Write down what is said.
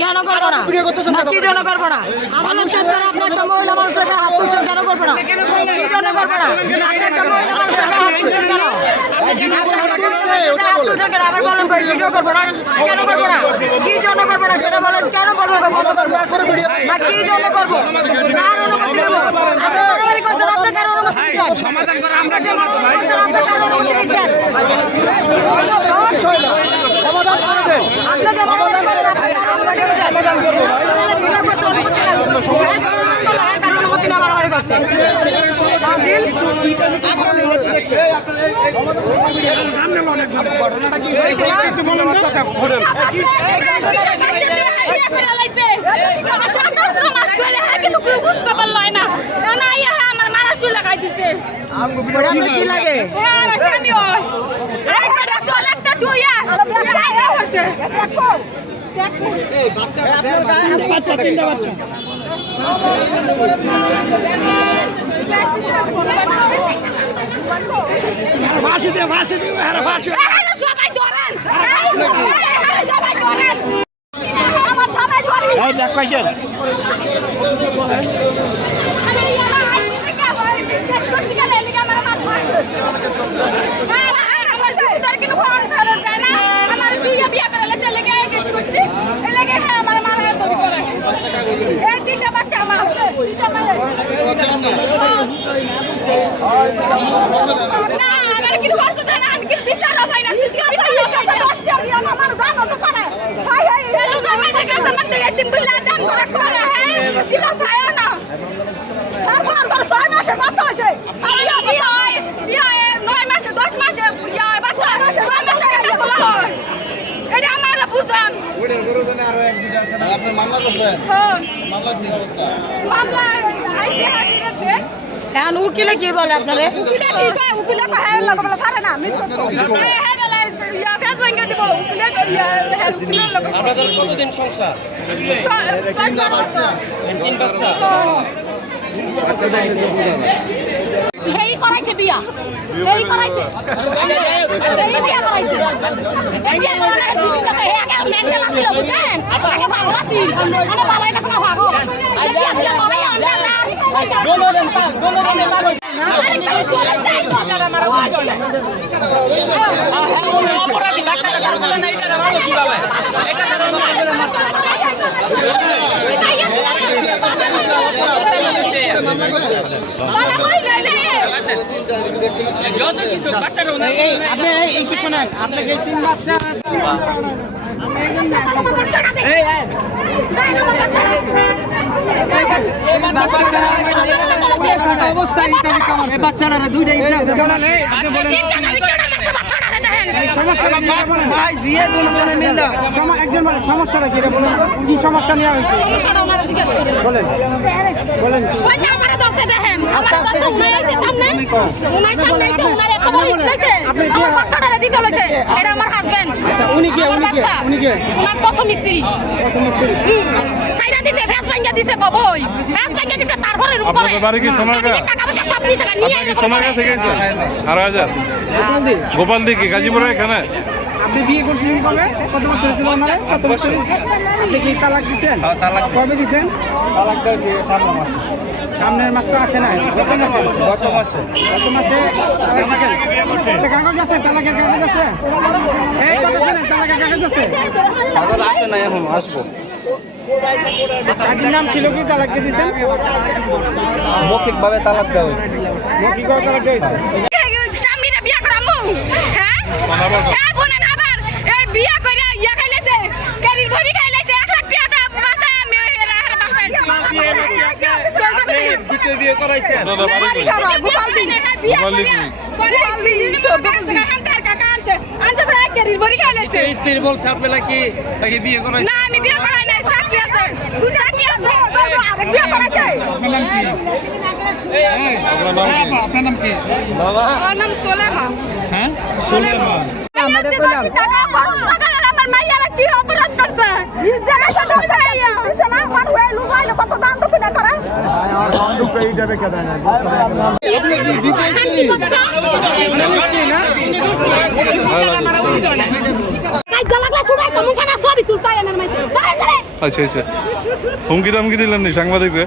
কেন করবো না কি জন্য করবো না আদালত সরকার আপনার একটা মহিলা মানুষের হাত তুলছেন কেন করবো না কি জন্য করবো না একটা মহিলা মানুষের হাত তুলছেন কেন হাত তুলছেন কেন আবার বলেন ভিডিও করবো না কেন করবো না কি জন্য করবো না সেটা বলেন কেন করবো না কি জন্য করবো কার অনুমতি দেবো আপনি বাড়াবাড়ি করছেন আপনি কার অনুমতি দিচ্ছেন সমাধান করে আমরা যে আপনি কার অনুমতি দিচ্ছেন সমাধান করে দেন আপনি যে বাড়াবাড়ি করেন আপনি কার অনুমতি দিচ্ছেন সমাধান করব কার অনুমতি না বাড়াবাড়ি করছেন ফাজিল ঘটনাটা কি হয়েছে একটু বলুন তো উকিলে কি বলে আপনারে কতদিন সংসার এই করাইছে বিয়া এই করাইছে এই বিয়া করাইছে এই বিয়া করাইছে বিশুটা হে আগে মেন্টাল আছিল বুঝেন আগে ভালো আছিল মানে ভালো কাছে না ভাগো এই বিয়া ছিল বড় আন্ডার না দোনো দিন ভালো না টাকা মারা হয়ে যায় অপরাধী লাখ টাকা বলে না এটা ভালো কিভাবে এটা আপনাকে তিন বাচ্চা বাচ্চারা দুইটাই সমস্যাটা কি কি সমস্যা নেওয়া হয়েছে বলেন বলেন উনি কে প্রথম স্ত্রী সাইরা দিছে ফেস ভাঙ্গা দিছে কবই ফেস ভাঙ্গা দিছে তারপরে আপনাদের বাড়ি কি সোনারগাঁ সব নিছে নিয়ে সোনারগাঁ থেকে গোপালদি কি গাজীপুরের এখানে আপনি বিয়ে করছিলেন কবে কত বছর ছিল আমারে কত বছর আপনি কি তালাক দিবেন তালাক কবে দিবেন তালাক দিয়েছি সামনের মাস তো আসে না গত মাসে কাগজ আছে তালাকের কাগজ আছে এই কথা শুনেন তালাকের কাগজ আছে কাগজ আসে না এখন আসবো কাজীর নাম ছিল কি তালাক দিয়েছেন মৌখিকভাবে তালাক দেওয়া হয়েছে মৌখিকভাবে তালাক দিয়েছে স্বামীরা বিয়া করামু হ্যাঁ হ্যাঁ বলেন আবার এই বিয়া কইরা ইয়া খাইলেছে ক্যারির ভরি খাইলেছে 1 লাখ টাকা মাসে আমি হেরা পাবেন দ্বিতীয় বিয়ে করাইছেন স্ত্রী বলছে আপনারা কি তাকে বিয়ে করাইছেন না আমি বিয়ে করাই নাই সাক্ষী আছে দুটো সাক্ষী আছে আরেক বিয়ে করাইছে আপনার নাম কি আপনার নাম কি বাবা আমার নাম সোলেমা হ্যাঁ সোলেমা আমাদের কইলাম টাকা 5 টাকা আর আমার মাইয়া কি অপরাধ করছে জায়গা সাথে ভাইয়া দিছে না আমার হয়ে লুজাইলো কত দান তো না করে আর বন্ধু পেয়ে যাবে কেন না আপনি কি ডিটেইলস কাই গলাগলা ছুড়াই তো মুখে না সবই তুলতাই এনার মাইতে আচ্ছা আচ্ছা হুমকি দামকি দিলেন নি সাংবাদিকরে